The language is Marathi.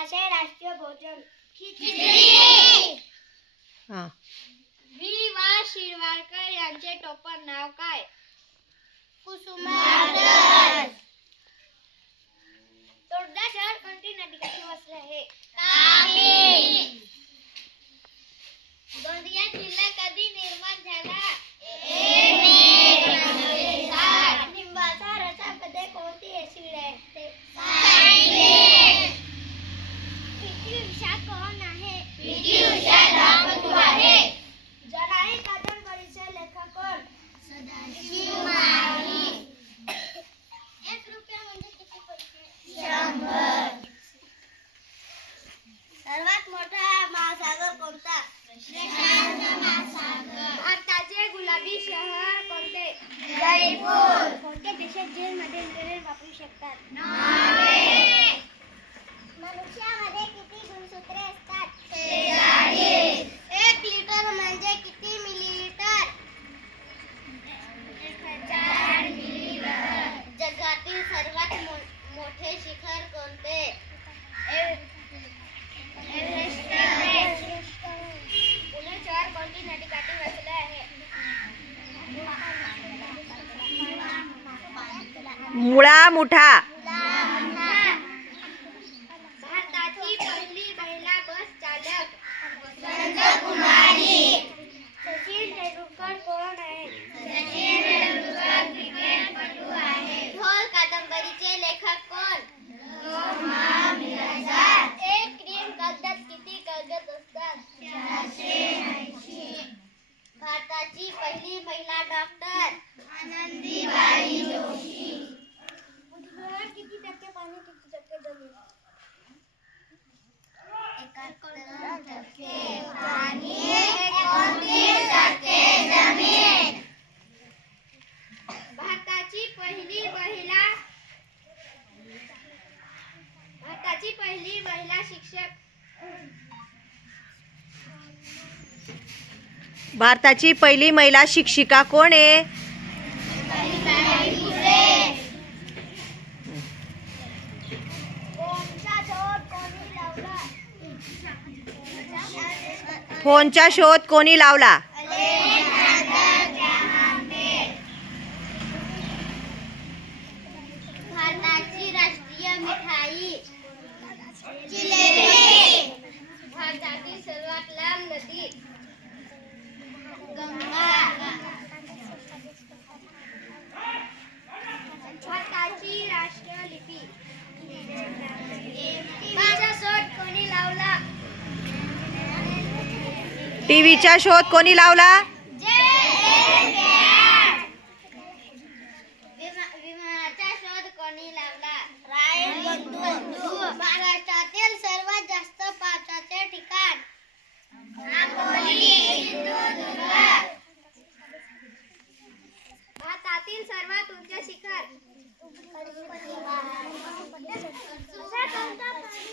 भारताचे राष्ट्रीय भोजन. हा. वि वा शिरवाडकर यांचे टोपण नाव काय? तोडदा शहर कोणती नदी काठी वसले आहे? गोंदिया जिल्हा कधी निर्माण झाला लिंबाच्या रसामध्ये कोणती ऍसिड असते पीटी उषा कोण आहे पीटी उषा धावपटू आहे जनाई कादंबरीचे लेखक कोण सदाशिव माळी एक रुपया म्हणजे किती पैसे शंभर सर्वात मोठा महासागर कोणता भारताचे गुलाबी शहर कोणते? जयपूर. कोणत्या देशात जेलमध्ये इंटरनेट वापरू शकतात? मनुष्यामध्ये किती गुणसूत्रे असतात? एक लिटर म्हणजे किती मिलीलिटर? जगातील सर्वात मोठे शिखर कोणते पुणे शहर कोणती नदीकाठी वसले आहे मुळा मुठा. भारताची पहिली महिला बस चालक. सचिन तेंडुलकर कोण आहे ढोल कादंबरीचे लेखक कोण एक क्रीम कागदात किती कागद असतात भारताची पहिली महिला डॉक्टर आनंदीबाई जोशी पृथ्वीवर किती टक्के पाणी किती टक्के जमीन एकाहत्तर टक्के पाणी एकोणतीस टक्के जमीन भारताची पहिली महिला भारताची पहिली महिला शिक्षक. भारताची पहिली महिला शिक्षिका कोण आहे? फोनचा शोध कोणी लावला भारताची राष्ट्रीय मिठाई जिलेबी भारतातील सर्वात लांब नदी गंगा भारताची राष्ट्रीय लिपी माझा शोध कोणी लावला टीव्हीचा शोध कोणी लावला? विमा- शोध कोणी लावला? रायन महाराष्ट्रातील सर्वात जास्त पावसाचे ठिकाण. भारतातील सर्वात उंच शिखर.